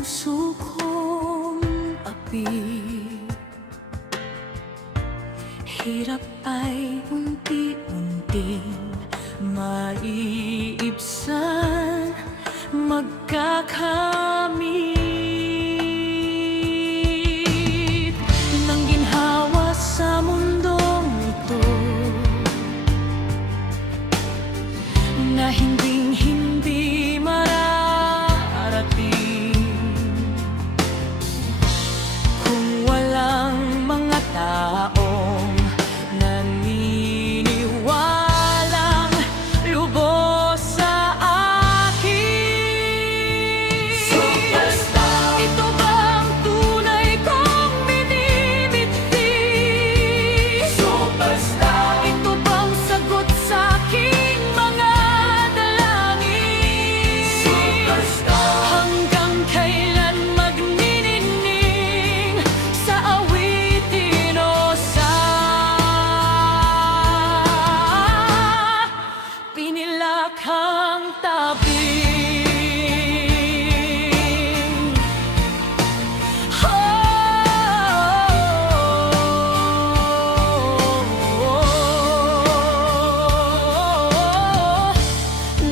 puso kong api. Hirap ay unti-unting maiibsan, magkakamit ng ginhawa sa mundong ito na hinding-hindi mararating kung walang mga taong naniniwalang lubos sa akin. Superstar! Ito bang tunay kong minimithi? Superstar! Ito bang sagot sa aking mga dalangin? Superstar! Hanggang kailan magniningning sa awitin o sa pinilakhang tabing?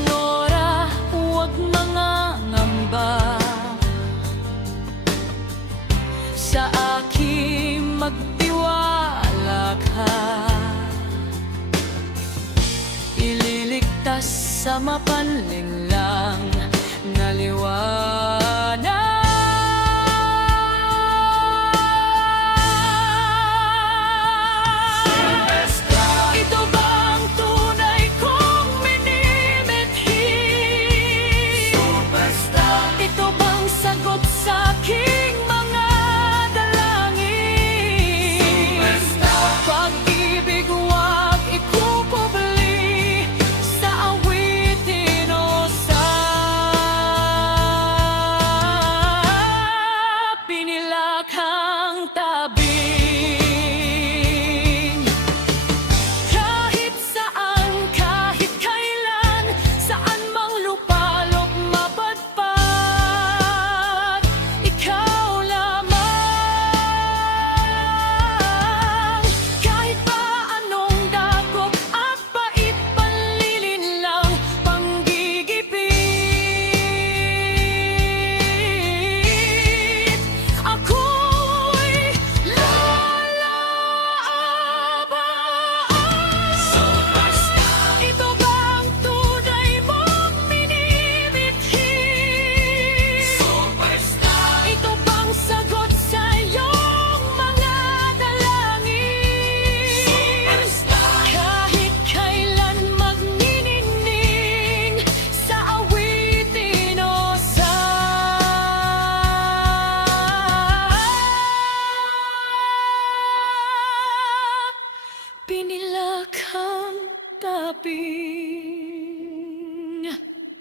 Nora, huwag mangangamba, sa aking magtiwala ka. Ililigtas sa mapanlinlang na liwanag. Ito bang tunay kong minimithi? Superstar! Ito bang sagot sa aking mga dalangin? Superstar! Pag-ibig huwag ikukubli sa awitin o sa pinilakhang tabing. Kahit saan, kahit kailan, saan mang lupalop mapadpad, ikaw lamang. Kahit pa anong dakop at pait, panlilinlang, panggigipit, ako'y lalaban. Superstar! Ito bang tunay mong minimithi? Superstar! Ito bang sagot sa iyong mga dalangin? Superstar! Kahit kailan magniningning sa awitin o sa pinilakhang tabing.